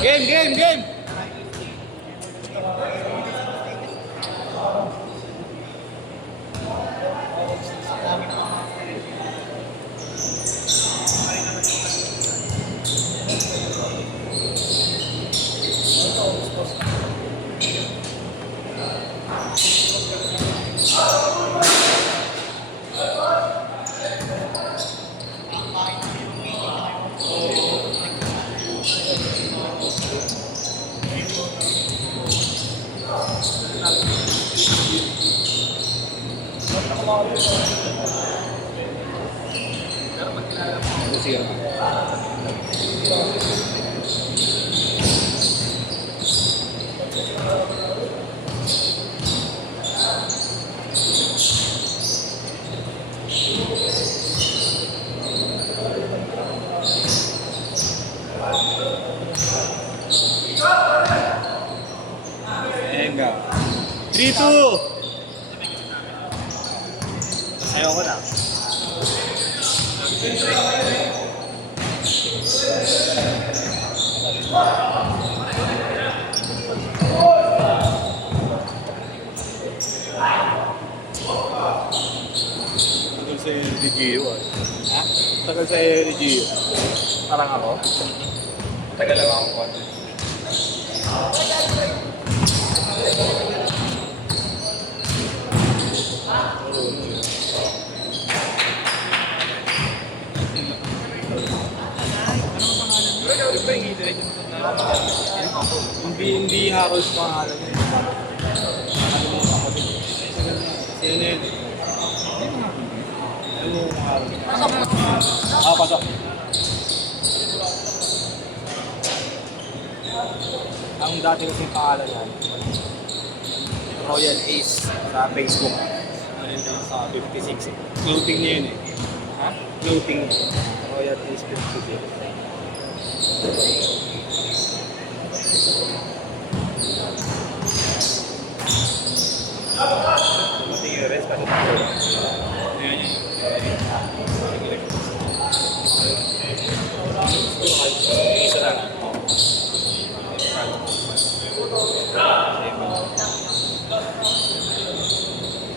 Game, game, game! Venga. 3-2. Sayo ko na. Tagal sa Gio ah. Ha? Tagal sa Gio. Parang ako. Tagal lang ako konti. Hindi halos pangalan niya. Ano mo kapatid? Sino yun? Ano mo pangalan niya? Pasok. Ang dati kasing pangalan niya, Royal Ace sa Facebook. Ano yun sa 56 eh. Clothing niya yun eh. Ha? Clothing niya. Royal Ace 56. Dumating yung rest, paano ito? Ayan yun. Isa lang.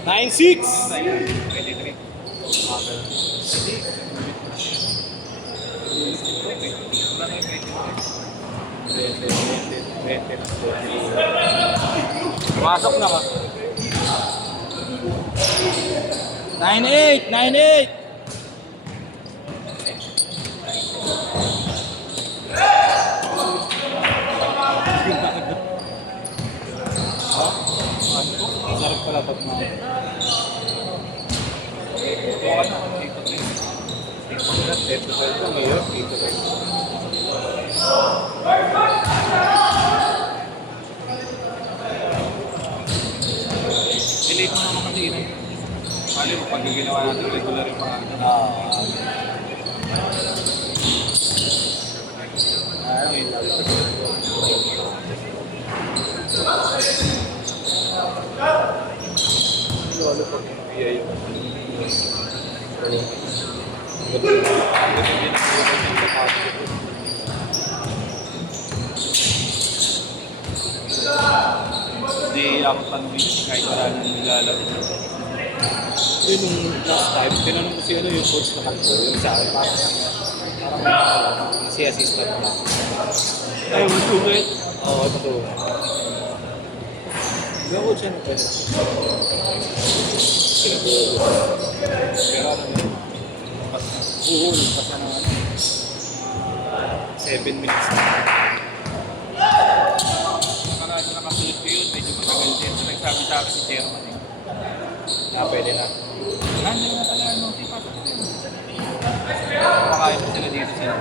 9-6! 23. Pasok na ka. 9-8! 9-8! Sarap pala pag mga. Buka na. Dito sa ngayon. Dito sa delete mo naman kasi ina. Mali mo, pag ginawa natin regular yung mga yun lang. Lalo pag pinapia yung hindi ako tanongin kahit marami naglalaro. Yun nung last time, tinanong ko si ano yung coach na kanto, yung sa akin, parang si assistant niya. Ay, matulad? Oo, matulad. Hindi ako siya na pwede. Pero ano yun? Buhulog pa sa naman. 7 minutes na. Nakasulot ko yun, medyo matagal din. So nagsabi sa akin si chairman eh. Na pwede na. Nandiyan na talaga nung si Papa. Pakain mo sila dito sila.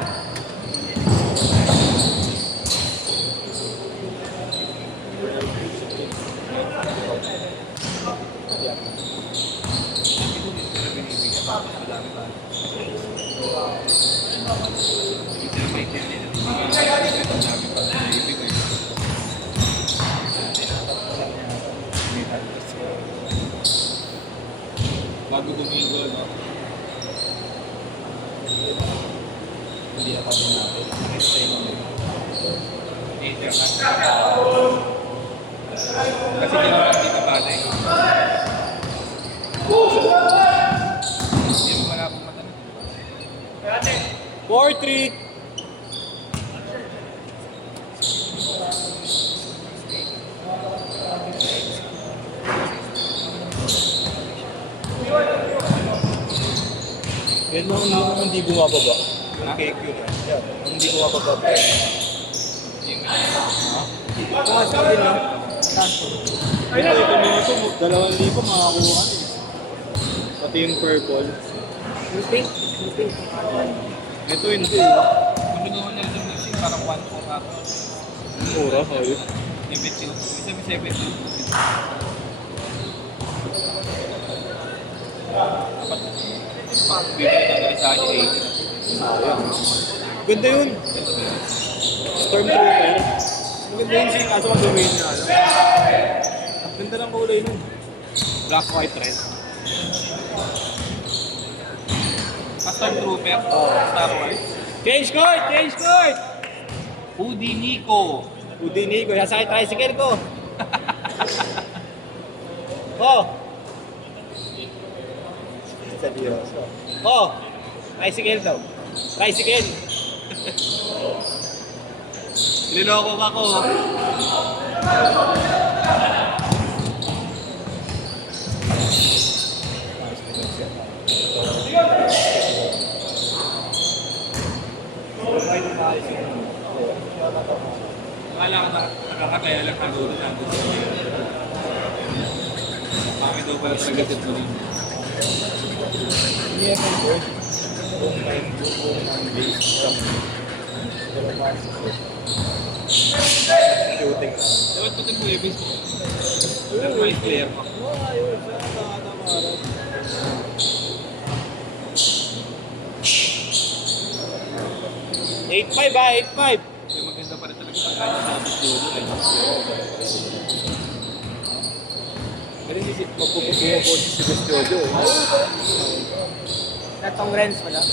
Bago gumigol, no? Hindi Kasi hindi naman dito bate. Hindi mo wala pong matanong. 4-3. Yan lang yung hindi bumababa. Yung KQ na. Yan, yung hindi bumababa. Tumas ka din, no? Ito mga ito, 2,000 makakuha ka eh. Pati yung purple. Yung pink? Yung pink. Ito hindi eh. Kung binuha nila ng mixing, parang 1-4 ako. Mura, sabi. 70. Isa may 70. Dapat bibili ka na rin sa akin 80. Sayang. Ganda yun. Stormtrooper. Maganda yun siya, kaso ang gawin niya. Ano? Ang ganda ng kulay nun. Black, white, red. Custom Trooper, Star Wars. Change court! Change court! Udi Nico. Udini ko, sasakit tricycle ko. Oh! Seryoso. Oh! Tricycle daw. Tricycle. Niloko ka ko. Akala ka nakakagaya lang kaluro na gusto mo. Bakit daw pala talaga tip mo rin? Hindi ako good. Kung may buong ng base from shooting. Dapat patin mo yung base mo. Pero may clear mo. Ayun, siya nakatamaran. Eight five ba? 8-5. Yung maganda pa rin talaga pag kanya sa studio eh. Kasi si magpupupupot si Custodio. Natong lens mo lang.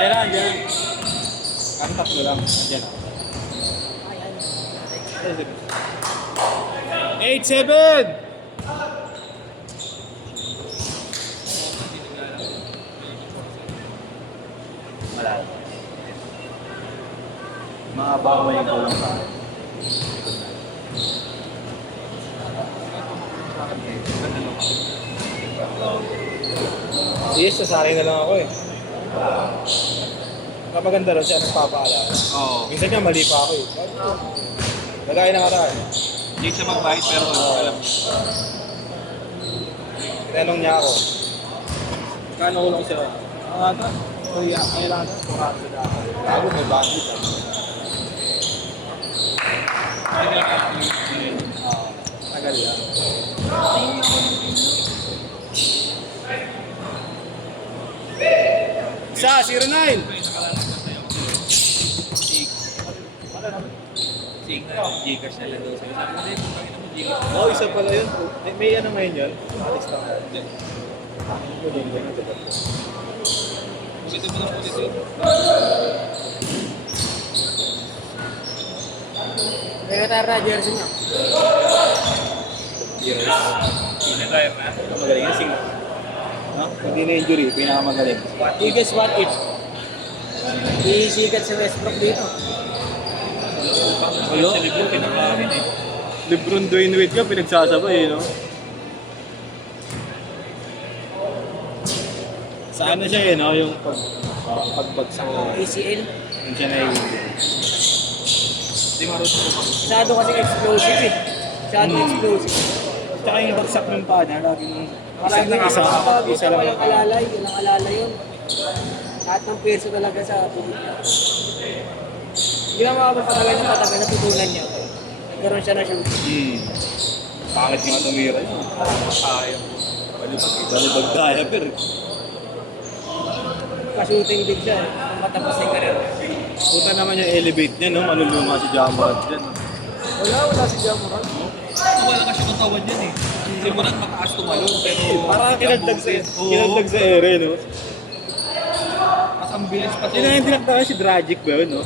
Diyan lang. Ang tatlo lang. Diyan. 8-7! Wala. Mga baway ko lang sa akin. Yes, sasarin na lang ako eh. Kapaganda rin siya, nagpapaalala. Oo. Minsan niya mali pa ako eh. Lagay na ka rin. Hindi siya mag-bite pero alam niya. Tinanong niya ako. Kano ko lang siya? Ata? Kaya kailangan sa kurang sa dahil. Bago may bandit ah. Tagal yan. Isa, 09! Gcash na lang daw sa'yo. Sabi ko, hindi, pagkakita mo Gcash. Oo, isa pala yun. May ano ngayon yun? Alis lang. Hindi. Hindi ba na diba? Pulitin mo lang pulitin. May retire na jersey niya. Pinatire na. Magaling yung sing. Ha? Hindi na injury, pinakamagaling. Biggest what if? Isikat si Westbrook dito. Wala. Sa libro, pinakarin eh. Lebron Dwayne Wade ka, pinagsasabay no? Sa ano siya no? Yung pagbagsak na. ACL. Yung siya na yung... Hindi marunong ko. Masyado kasing explosive eh. Masyado explosive. Tsaka yung bagsak ng pana, laging Marami isa lang walang alalay. Walang alalay yun. Lahat ng peso talaga sa buhay niya. Hindi ka makapapatagal ng patagal na tutunan niya. Nagkaroon siya na shooting. Pangit nga tumira yun. Sayang. Balibag diaper. Pa-shooting din siya. Kung matapos na yung karir. Puta naman yung elevate niya, no? Manulunga si Jamarad dyan. Wala si Jamoran. Wala kasi katawan yan eh. Simulan mataas tumalon pero... Parang kinagdag sa Oo. ere, no? Mas ang ang bilis pa to. Yun na yung tinaktakan si Dragic ba yun, no?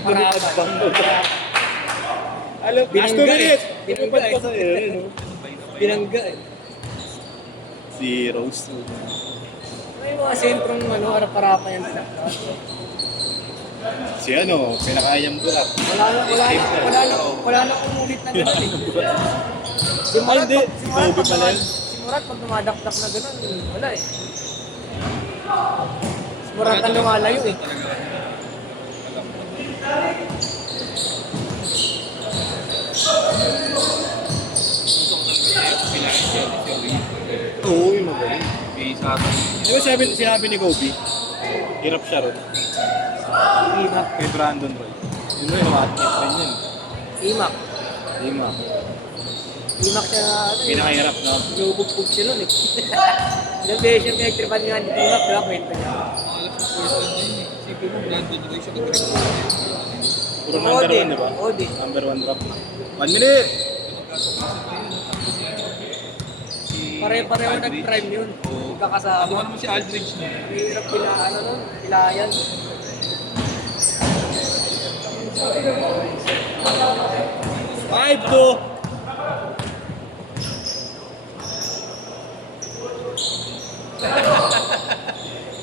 Parabang. Alam, last 2 minutes! Binangga Ipapat pa sa iyo, no? Binangga eh. Si Rose. May mga sentrong harap-harapan yung tinaktakan. Si ano, pinakayang bulak. Wala na umulit na gano'n eh. Si Ay, hindi. Si Murat, Kobe pala yun. si Murat pag dumadakdak na gano'n, wala eh. Si Murat ang lumalayo eh. Oo, yung magaling. May isa ata. Di ba sinabi ni Kobe? Hirap siya ron. Imak. Kay Brandon Roy. Yun mo yung athlete rin yun. Imak. Lima. Imak siya na ano eh. Pinakahirap na. Lubog-bog siya nun eh. Ilang beses yung pinagtripan nga ni Imak, wala kwento niya. Alam sa first one na yun eh. Isipin mo, Brandon Roy siya nag-record. Puro number 1, di ba? Odi. Number 1 drop. 1 minute! Pare-pareho nag-prime yun. Ano Magkakasama. naman si Aldridge na. Hirap pilayan. 5-2!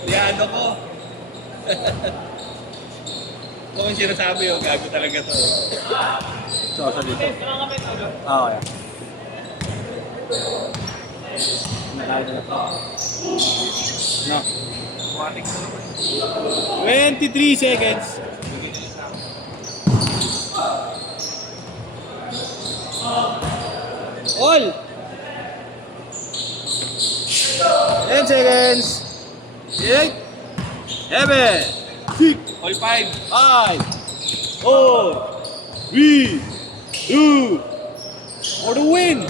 Liado ko. Kung ang sinasabi yun, gago talaga to. So, sa dito. Oo, yeah. No. 23 seconds. All. 10 seconds. 8, 7, 6, All 5. 5, 4, 3, 2, for the win.